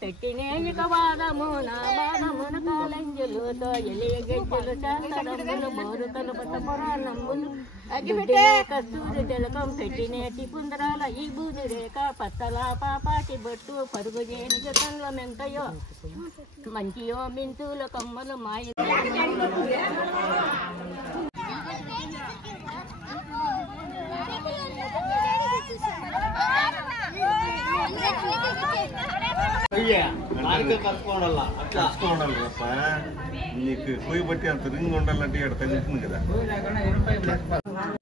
పెట్టినేక వాదమున బాణమున కాలంజలుతో ఎలియ గెజ్జలు శాస్త్రములు మోరుతలు పట్టపురాణములు కస్తూరి జలకం పెట్టినేటి పుందరాల ఈ బూది రేఖ పత్తల పాపాటి బొట్టు పరుగు చేని జతంల మెంతయో మంచియో మింతుల కమ్మలు మాయ నీకు పోయి బట్టి అంత రింగ్ ఉండాలంటే ఇక్కడ తగ్గుతుంది కదా.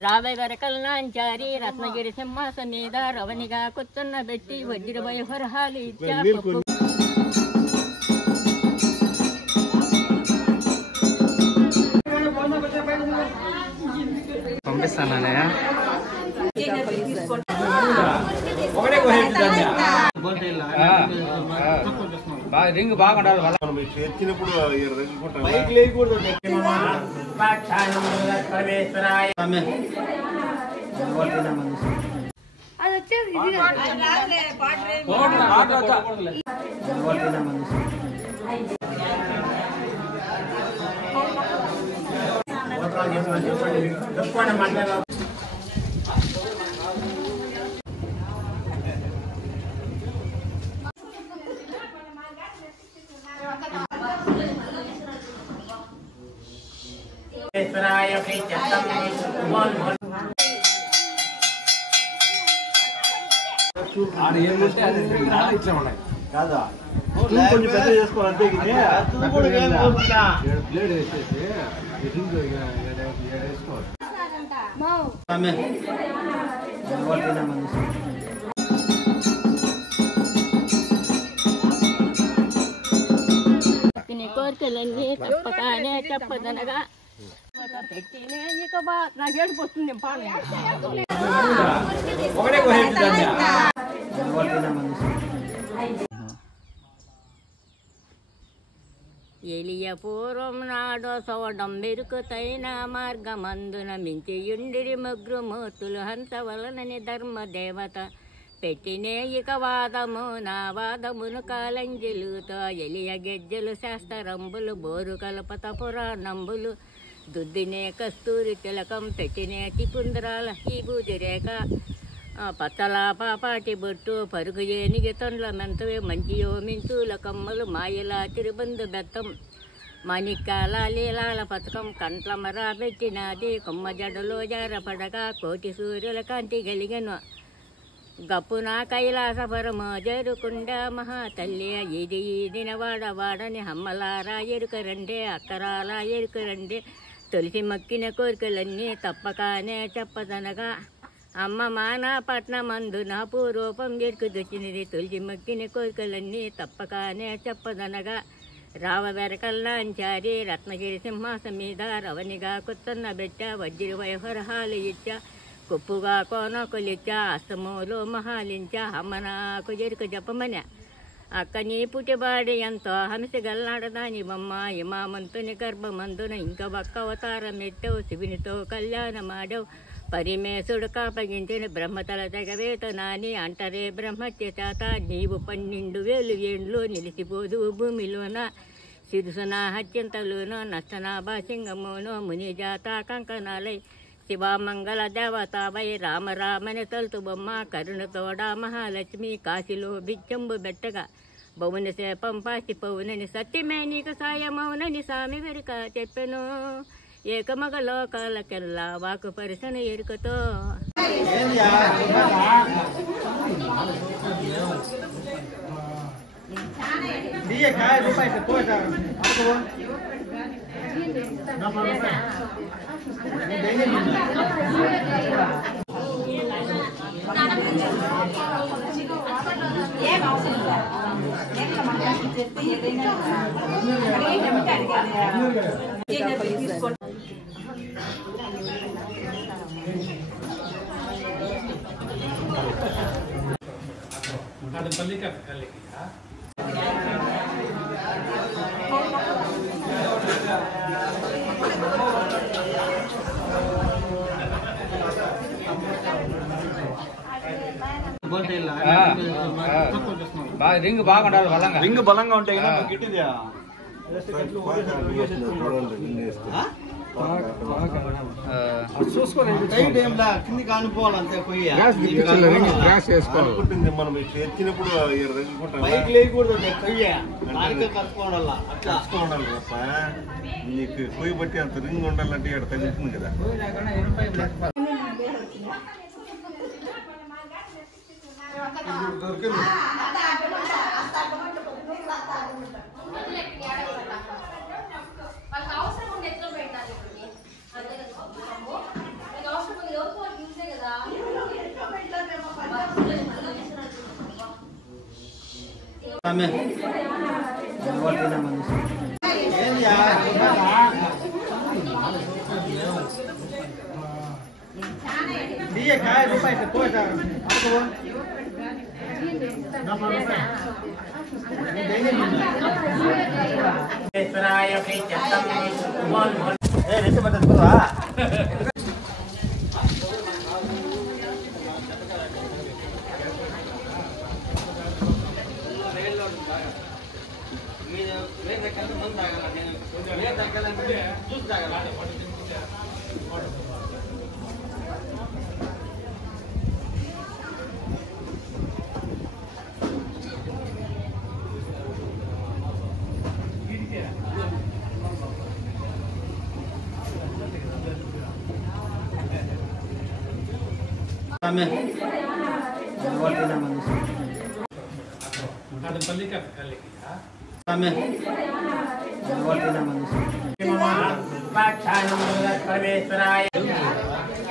రావే వరకల్నాంచారి రత్నగిరి సింహాస మీద రవణిగా కూర్చున్న పెట్టి వజ్ర వైహరహాలు ఇచ్చా పంపిస్తానన్నయ్య. రింగ్ బాగుండాలి. మనం చేర్చినప్పుడు కాదా కొంచెం పెద్ద చేసుకోవాలంటే బ్లేడ్ వేసేసి కోరికలన్నీ తప్పగానే చెప్పదనగా పెట్టినే ఇక నా ఏడుపు వస్తుంది ఎలియ పూర్వం నాడో సోడం మెరుకుతైన మార్గమందున మించియుండిరి ముగ్గురుమూర్తులు హంస వలనని ధర్మదేవత పెట్టినే ఇక వాదము నా వాదమును కాలంజలుతో ఎలియ గెజ్జలు శాస్త్రంబులు బోరు కలపత పురాణంబులు దుద్దినే కస్తూరి తిలకం పెట్టినేటి పుందరాల ఈ బూది రేఖ పచ్చల పాపాటి బొట్టు పరుగు ఏనిగి తొండ్ల మెంతవే మంచియో మించుల కమ్మలు మాయల తిరుబందు బెత్తం మాణిక్యాల లీలాల పథకం కంట్ల మర పెట్టినది కొమ్మ జడలో జారపడగా కోటి సూర్యుల కాంతి గలిగను గప్పున కైలాసపురము జరుకుండ మహాతల్లి ఇది ఈదిన వాడని హమ్మలారా ఎరుకరండే అక్కరాల ఎరుకరండే తొలిసి మక్కిన కోరికలన్నీ తప్పకానే చెప్పదనగా అమ్మ మాన పట్నమందున పూర్వపం ఎరుకుదొచ్చినది తొలిసి మక్కిన కోరికలన్నీ తప్పకానే చెప్పదనగా రావ వెరకల్లాంచారి రత్నగిరి సింహాస మీద రవణిగా కూర్చున్న బెట్ట వజ్ర వైహరహాలు ఇచ్చా కుప్పుగా కోనొకలిచ్చా అస్తములో మహాలించా అమ్మ నాకు ఎరుక చెప్పమనే అక్క నీ పుట్టిబాడి ఎంతో హంసగల్లాడదాని బొమ్మ ఇమామంతుని గర్భమందున ఇంకా ఒక్క అవతారం ఎత్తవు శివునితో కళ్యాణమాడవు పరిమేశుడు కాపగించిన బ్రహ్మతల తెగవేతనాని అంటరే బ్రహ్మత్య చేత నీవు 12,000 ఏండ్లు నిలిచిపోదు భూమిలోన సిరుసున హత్యంతలోనో నష్టనా భాసింగమునో ముని జాత కంకణాలై శివమంగళ దేవతావై రామరామని తలుతు బొమ్మ కరుణతోడ మహాలక్ష్మి కాశీలో బిచ్చంబు బెట్టగా బొమ్మని సేపం పాసి పౌనని సత్యమే నీకు సాయమౌనని స్వామి వెరుక చెప్పెను ఏకమగ లోకాలకెల్లా వాకు పరిసన ఎరుకతో బాగా రింగ్ బాగుండాలి బలంగా. రింగ్ బలంగా ఉంటాయి కదా గిట్టిదా కింది కానుకోవాలి అంతే పొయ్యి మనం ఎత్తినప్పుడు పైకి లేకూడదు పొయ్యి కలుసుకోవాల కలుసుకోవాలి తప్ప నీకు పొయ్యి బట్టి అంత రింగ్ ఉండాలంటే ఇక్కడ తగ్గుతుంది కదా.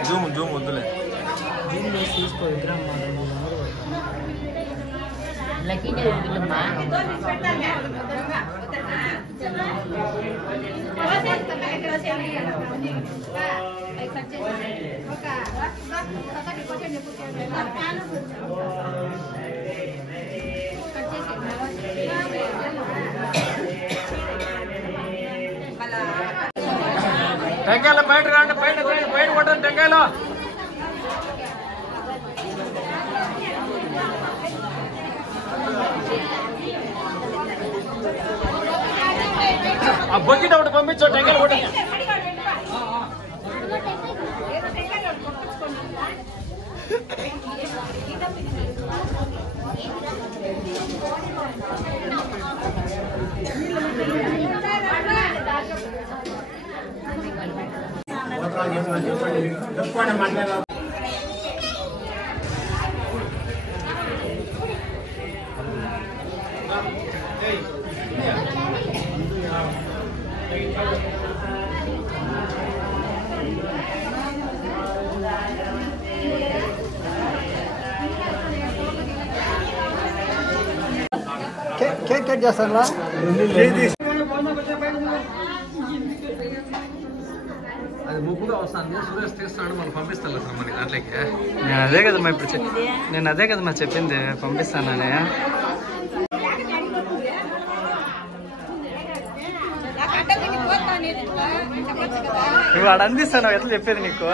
జూమ్ వద్దులే టెంకాయలు బయట రండి, బయట కొట్టండి టెంకాయలు. ఆ బొక్కిట ఒకటి పంపించు టెంకాయలు కొట్టండి. కేక్ కట్ చేస్తారా? అది ముప్పుగా వస్తుంది, సురేష్ తీస్తున్నాడు, మనం పంపిస్తాను అసలు మనకి దాంట్లోకి. నేను అదే కదమ్మా ఇప్పుడు నేను అదే కదమ్మా చెప్పింది, పంపిస్తాననే. నువ్వు ఆడ అందిస్తాను ఎట్లా చెప్పేది నీకు.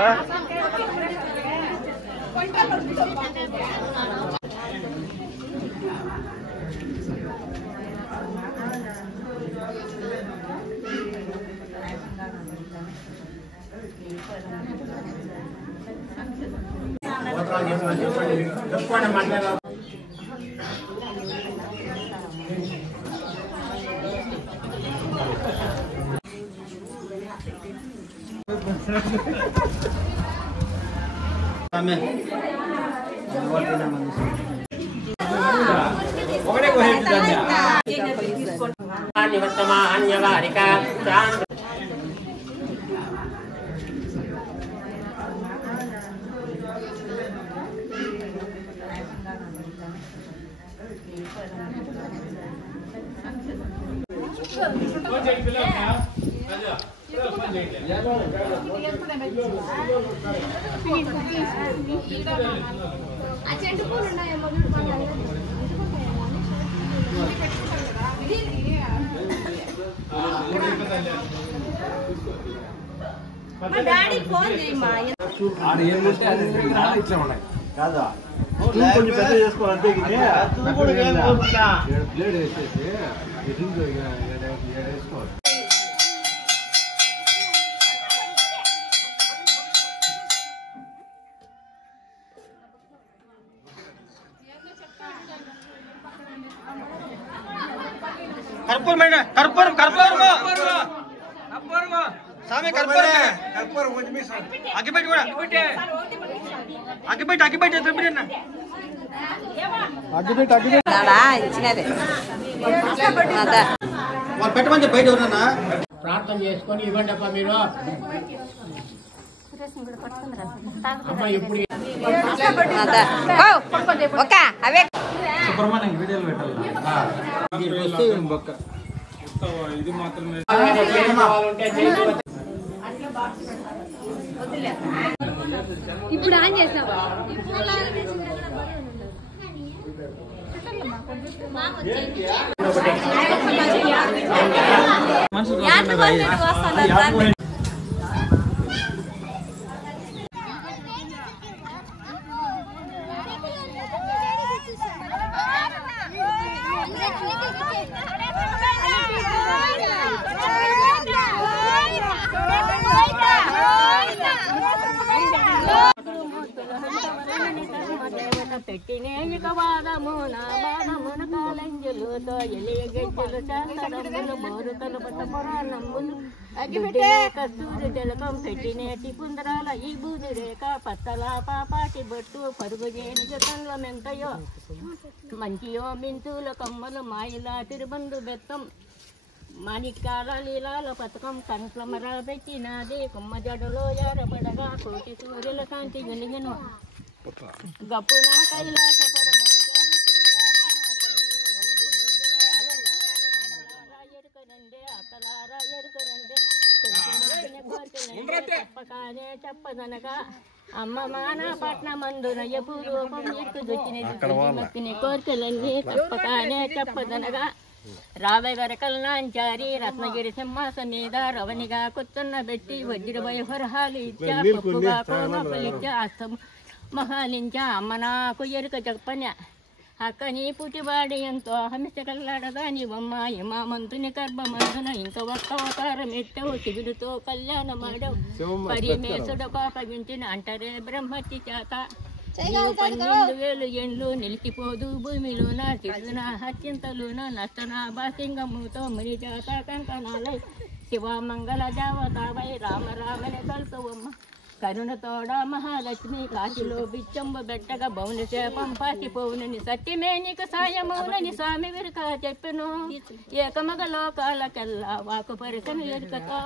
డాడీ ఫోన్ చేయమ్మా. ఆడ ఏమంటే అది ఇట్లా ఉన్నాయి. కాదా కొంచెం పెద్ద చేసుకోవాలి అంతే ప్లేట్ వేసేసి వేసుకోవాలి. కర్పూరం స్వామి కర్పూరం అగ్గిపెట్టి కూడా అగ్గిపెట్టి ఇచ్చినది వాళ్ళు పెట్టమని బయట ఎవరన్నా ప్రార్థన చేసుకొని ఇవ్వండి అప్ప మీరు ఒక అవే సుబ్రహ్మణ్యం వీడియోలు పెట్టాలి. ఇప్పుడు ఆన్ చేసాం పెట్టినేక వాదమున బాణమున కాలంజులుతో ఎలిగెజ్జలు చందరములు మోరుతలు పురాణములు కస్తూరి తిలకం పెట్టినేటి పుందరాల ఈ బూది రేఖ పత్తల పాపాటి బొట్టు పరుగు చేని జతంల మెంతయో మంచియో మింతుల కమ్మలు మాయిలా తిరుబందు బెత్తం మాణిక్యాల లీలాల పథకం కంట్లమర పెట్టినది కొమ్మ జడలో ఎరపడగా కోటి సూర్యుల కాంతి వెలిగను గప్పున కైలాస చెప్పకానే చెప్పదనగా అమ్మ మాన పట్నమందున పూర్వపం ఎక్కుదొచ్చినది కోరికలన్నీ చెప్పకానే చెప్పదనగా రావెగరకల్నాంచారి రత్నగిరి సింహాసమీద రవణిగా కూర్చున్న బెట్టి వజ్ర వైహరహాలు ఇచ్చా పప్పుగా కోమపలిచ్చా అస్తము మహాలించ అమ్మ నాకు ఎరుక చెప్పన అక్కని పుట్టివాడి ఎంతో హంస కల్లాడదాని బొమ్మ యమామంతుని గర్భమందున ఇంక ఒక్క అవతారం ఎట్టవు శివుడితో కళ్యాణమాడవు పరిమేశుడు కోపగించిన అంటరే బ్రహ్మతి చేత 12,000 ఏండ్లు నిలిచిపోదు భూమిలోన శివున హత్యంతలోన నష్టన బాసింగముతో ముని చేత కంకణాలై శివమంగళ దేవతావై రామ రామని కల్పవమ్మ కరుణతోడ మహాలక్ష్మి కాశీలో బిచ్చంబ బెట్టగా బౌన చేపం పాటిపోవునని సత్యమేనిక సాయమౌనని స్వామి విరుక చెప్పెను ఏకమగ లోకాలకెల్లా వాకు పరిసను ఎరుకతో